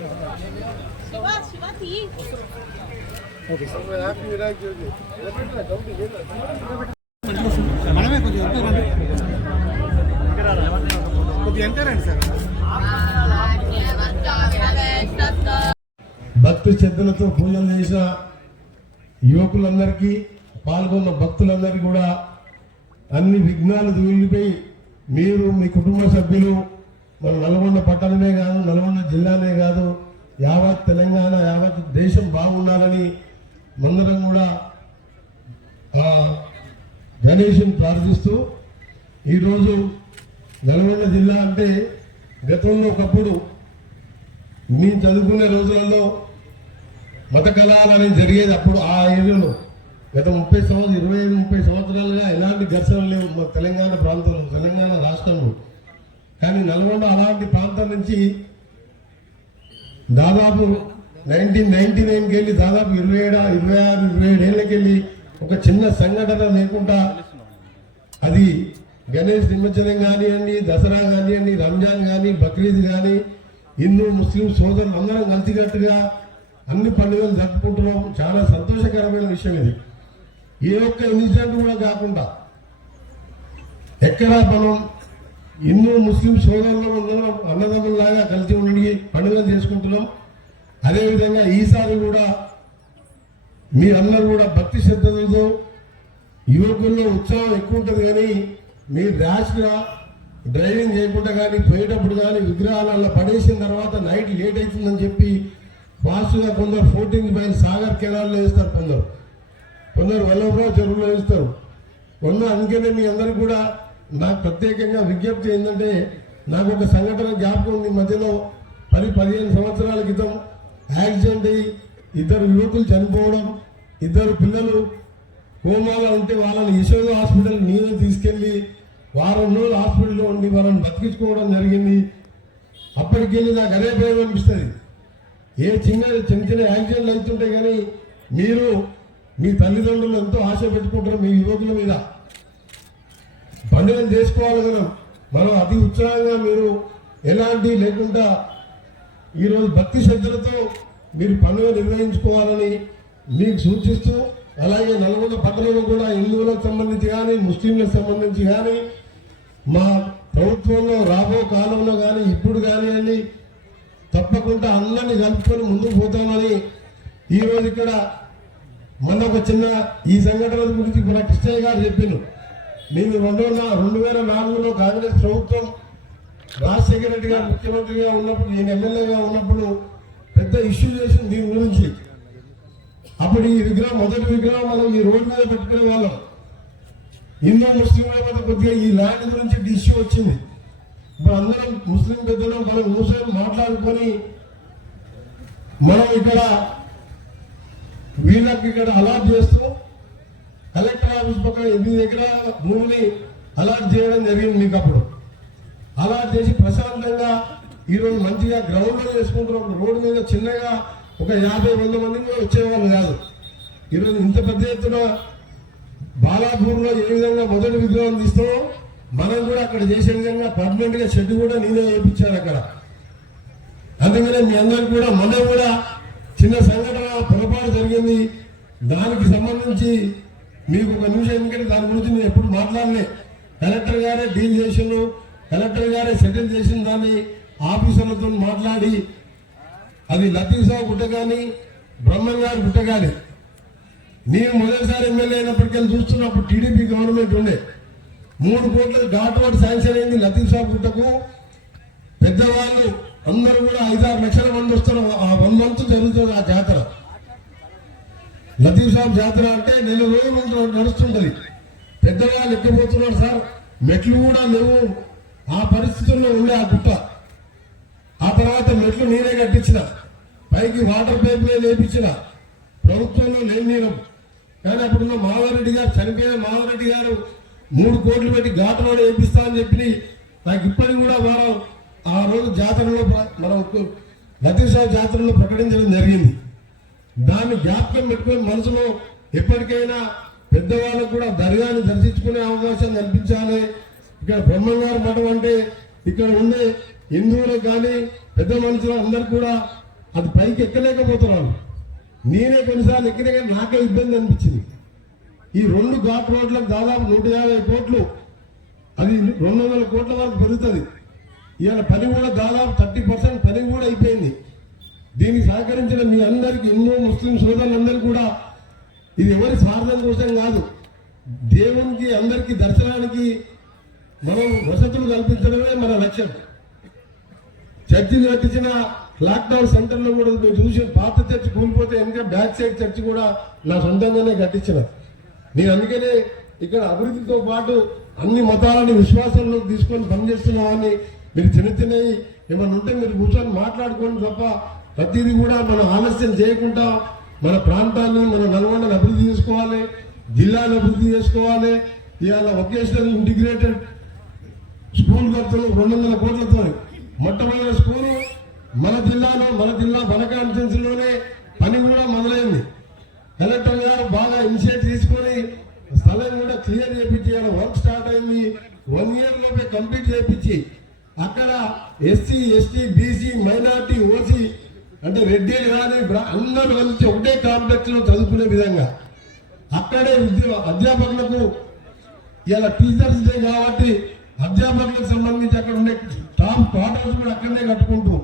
శివ శివ తీ మనమే కొంచెం వెనక్కి రండి. కొద్దిగా వెనక్కి రండి సార్ భక్తి శ్రద్ధలతో పూజలు చేసిన యువకులందరికీ పాల్గొన్న భక్తులందరికీ కూడా అన్ని విఘ్నాలు తొలిపోయి మీరు మీ కుటుంబ సభ్యులు మన నల్గొండ పట్టణమే కాదు నల్గొండ జిల్లానే కాదు యావత్ తెలంగాణ యావత్ దేశం బాగుండాలని మందరం కూడా ఆ ప్రార్థిస్తూ ఈరోజు నల్గొండ జిల్లా అంటే గతంలో ఒకప్పుడు మేము చదువుకునే రోజులలో మత కళాలు అనేది జరిగేది అప్పుడు ఆ ఏరియాలో గత ముప్పై సంవత్సరం ఇరవై ఐదు ముప్పై సంవత్సరాలుగా ఎలాంటి ఘర్షణలు లేవు మా తెలంగాణ ప్రాంతంలో తెలంగాణ రాష్ట్రంలో. కానీ నల్గొండ అలాంటి ప్రాంతం నుంచి దాదాపు నైన్టీన్ నైన్టీ నైన్కి వెళ్ళి దాదాపు ఇరవై ఏడు ఇరవై ఆరు ఇరవై ఏడు వెళ్ళి ఒక చిన్న సంఘటన లేకుండా అది గణేష్ నిమజ్జనం కానివ్వండి దసరా కానివ్వండి రంజాన్ కానీ బక్రీద్ కానీ హిందూ ముస్లిం సోదరులు అందరం కలిసికట్టుగా అన్ని పండుగలు జరుపుకుంటున్నాం. చాలా సంతోషకరమైన విషయం ఇది. ఏ ఒక్క ఇన్సిడెంట్ కూడా కాకుండా ఎక్కడా మనం హిందూ ముస్లిం సోదరులు అందరం అన్నదమ్ములాగా కలిసి ఉండి పండుగలు చేసుకుంటున్నాం. అదేవిధంగా ఈసారి కూడా మీ అందరూ కూడా భక్తి శ్రద్ధలతో యువకుల్లో ఉత్సాహం ఎక్కువ ఉంటుంది కానీ మీరు ర్యాష్గా డ్రైవింగ్ చేయకుండా కానీ పోయేటప్పుడు కానీ విగ్రహాలు అలా పడేసిన తర్వాత నైట్ లేట్ అవుతుందని చెప్పి ఫాస్ట్గా కొందరు ఫోర్టీన్ బైల్ సాగర్ కెనాల్లో వేస్తారు కొందరు. కొందరు వల్లభరావు చెరువులో వేస్తారు. కొందరు అందుకనే మీ అందరికీ కూడా నాకు ప్రత్యేకంగా విజ్ఞప్తి ఏంటంటే నాకు ఒక సంఘటన జ్ఞాపకం ఉంది. మధ్యలో పది పదిహేను సంవత్సరాల క్రితం యాక్సిడెంట్ అయ్యి ఇద్దరు యువకులు చనిపోవడం ఇద్దరు పిల్లలు కోమాలో ఉంటే వాళ్ళని యశోద హాస్పిటల్ నేనే తీసుకెళ్ళి వారం రోజులు హాస్పిటల్లో ఉండి వాళ్ళని బతికించుకోవడం జరిగింది. అప్పటికెళ్ళి నాకు అదే భయం అనిపిస్తుంది. ఏ చిన్న చిన్న చిన్న యాక్సిడెంట్లు అవుతుంటాయి కానీ మీరు మీ తల్లిదండ్రులు ఎంతో ఆశ పెట్టుకుంటారు మీ యువకుల మీద. పండుగలు చేసుకోవాలి మనం మనం అతి ఉత్సాహంగా మీరు ఎలాంటి లేకుండా ఈరోజు భక్తి శ్రద్ధలతో మీరు పండుగ నిర్వహించుకోవాలని మీకు సూచిస్తూ అలాగే నల్గొండ పట్టణంలో కూడా హిందువులకు సంబంధించి కానీ ముస్లింలకు సంబంధించి కానీ మా ప్రభుత్వంలో రాబో కాలంలో కానీ ఇప్పుడు కానీ అని తప్పకుండా అందరినీ కలుపుకొని ముందుకు పోతామని ఈరోజు ఇక్కడ మన ఒక చిన్న ఈ సంఘటన గురించి కూడా కృష్ణయ్య గారు చెప్పిండు మేము రెండు వేల రెండు వేల నాలుగులో కాంగ్రెస్ ప్రభుత్వం రాజశేఖర రెడ్డి గారు ముఖ్యమంత్రిగా ఉన్నప్పుడు నేను ఎమ్మెల్యేగా ఉన్నప్పుడు పెద్ద ఇష్యూ చేసింది దీని గురించి. అప్పుడు ఈ విగ్రహం మొదటి విగ్రహం మనం ఈ రోడ్డు మీద పెట్టుకునే వాళ్ళం. హిందూ ముస్లింల మీద కొద్దిగా ఈ ల్యాండ్ గురించి ఇష్యూ వచ్చింది. ఇప్పుడు అందరం ముస్లిం పెద్దలు మనం కూర్చొని మాట్లాడుకొని మనం ఇక్కడ వీళ్ళకి ఇక్కడ అలాట్ చేస్తూ కలెక్టర్ ఆఫీస్ పక్కన ఎనిమిది ఎకరాల భూమిని అలాట్ చేయడం జరిగింది మీకు అప్పుడు. అలాట్ చేసి ప్రశాంతంగా ఈరోజు మంచిగా గ్రౌండ్లో చేసుకుంటున్నప్పుడు రోడ్డు మీద చిన్నగా ఒక యాభై వంద మంది కూడా వచ్చేవాళ్ళు కాదు. ఈరోజు ఇంత పెద్ద ఎత్తున బాలాపూర్లో ఏ విధంగా మొదటి విగ్రహం తీస్తామో మనం కూడా అక్కడ చేసే విధంగా పర్మనెంట్గా షెడ్ కూడా నేనే వేయించాను అక్కడ. అందుకనే మీ అందరికి కూడా మొన్న కూడా చిన్న సంఘటన పొరపాటు జరిగింది. దానికి సంబంధించి మీకు ఒక నిమిషం ఎందుకంటే దాని గురించి నేను ఎప్పుడు మాట్లాడలే. కలెక్టర్ గారే డీల్ చేసిండు. కలెక్టర్ గారే సెటిల్ చేసిన దాన్ని. ఆఫీసర్లతో మాట్లాడి అది లతీఫ్ సాబ్ గుట్ట కానీ బ్రహ్మం గారి గుట్ట కానీ నేను మొదటిసారి ఎమ్మెల్యే అయినప్పటికెళ్ళి చూస్తున్నప్పుడు టీడీపీ గవర్నమెంట్ ఉండే. మూడు కోట్ల ఘాట్ రోడ్ శాంక్షన్ అయింది లతీఫ్ సాబ్ గుట్టకు పెద్దవాళ్ళు అందరూ కూడా ఐదారు లక్షల మంది వస్తారు ఆ వన్ మంత్ జరుగుతుంది ఆ జాతర. లతీఫ్ సాబ్ జాతర అంటే నెల రోజులు ఉంటు- నడుస్తుంటది. పెద్దవాళ్ళు ఎక్కిపోతున్నారు సార్? మెట్లు కూడా లేవు. ఆ పరిస్థితుల్లో ఉండే ఆ గుట్ట. ఆ తర్వాత మెట్లు నేనే కట్టించిన. పైకి వాటర్ పైప్లే లేపించిన. వేయించిన ప్రభుత్వంలో లేని నీరం. కానీ అప్పుడున్న మాధవరెడ్డి గారు చనిపోయిన మాధవరెడ్డి గారు మూడు కోట్లు పెట్టి ఘాటు రోడ్ వేపిస్తా అని చెప్పి నాకు ఇప్పటికి కూడా వారం ఆ రోజు జాతరలో మనం లతీఫ్ లతీషా జాతరలో ప్రకటించడం జరిగింది. దాన్ని జ్ఞాపకం పెట్టుకుని మనసులో ఎప్పటికైనా పెద్దవాళ్ళకు కూడా దర్గాని దర్శించుకునే అవకాశం కల్పించాలి. ఇక్కడ బ్రహ్మంగారు మఠం అంటే ఇక్కడ ఉండే హిందువులకు కానీ పెద్ద మనుషులు అందరు కూడా అది పైకి ఎక్కలేకపోతున్నాను నేనే కొన్నిసార్లు ఎక్కినా కానీ నాకే ఇబ్బంది అనిపించింది. ఈ రెండు ఘాట్ రోడ్లకు దాదాపు నూట యాభై కోట్లు అది రెండు వందల కోట్ల వరకు పెరుగుతుంది. ఇవాళ పని కూడా దాదాపు థర్టీ పర్సెంట్ పని కూడా అయిపోయింది. దీనికి సహకరించిన మీ అందరికి ఎన్నో ముస్లిం సోదరులందరూ కూడా ఇది ఎవరి స్వార్థం కోసం కాదు. దేవునికి అందరికీ దర్శనానికి మనం వసతులు కల్పించడమే మన లక్ష్యం. చర్చిలు కట్టించిన లాక్డౌన్ సెంటర్లో కూడా మీరు చూసి పాత చర్చి కూలిపోతే ఎందుకంటే బ్యాక్ సైడ్ చర్చి కూడా నా సొంతంగానే కట్టించిన నేను అందుకనే ఇక్కడ అభివృద్ధితో పాటు అన్ని మతాలని విశ్వాసంలోకి తీసుకొని పనిచేస్తున్నామని మీరు చిన్న చిన్నవి ఏమన్నా ఉంటే మీరు కూర్చొని మాట్లాడుకోండి తప్ప ప్రతిదీ కూడా మనం ఆలస్యం చేయకుండా మన ప్రాంతాన్ని మన నల్గొండను అభివృద్ధి చేసుకోవాలి జిల్లాను అభివృద్ధి చేసుకోవాలి. ఇవాళ వొకేషనల్ ఇంటిగ్రేటెడ్ స్కూల్ ఖర్చులు రెండు వందల కోట్లతో మొట్టమొదటి స్కూలు మన జిల్లాలో మన జిల్లా మన కాన్స్టిట్యున్సీలోనే పని కూడా మొదలైంది. కలెక్టర్ గారు బాగా ఇనిషియేట్ తీసుకొని స్థలం కూడా క్లియర్ చేయించి వర్క్ స్టార్ట్ అయింది. వన్ ఇయర్ లోపే కంప్లీట్ చేయించి అక్కడ SC ST BC minority OC అంటే రెడ్డి కానీ బ్రా- అందరూ కలిసి ఒకటే కాంప్లెక్స్లో చదువుకునే విధంగా. అక్కడే అధ్యాపకులకు ఇలా టీచర్స్ డే కాబట్టి అధ్యాపకులకు సంబంధించి అక్కడ ఉండే టాప్ క్వార్టర్స్ కూడా అక్కడనే కట్టుకుంటూ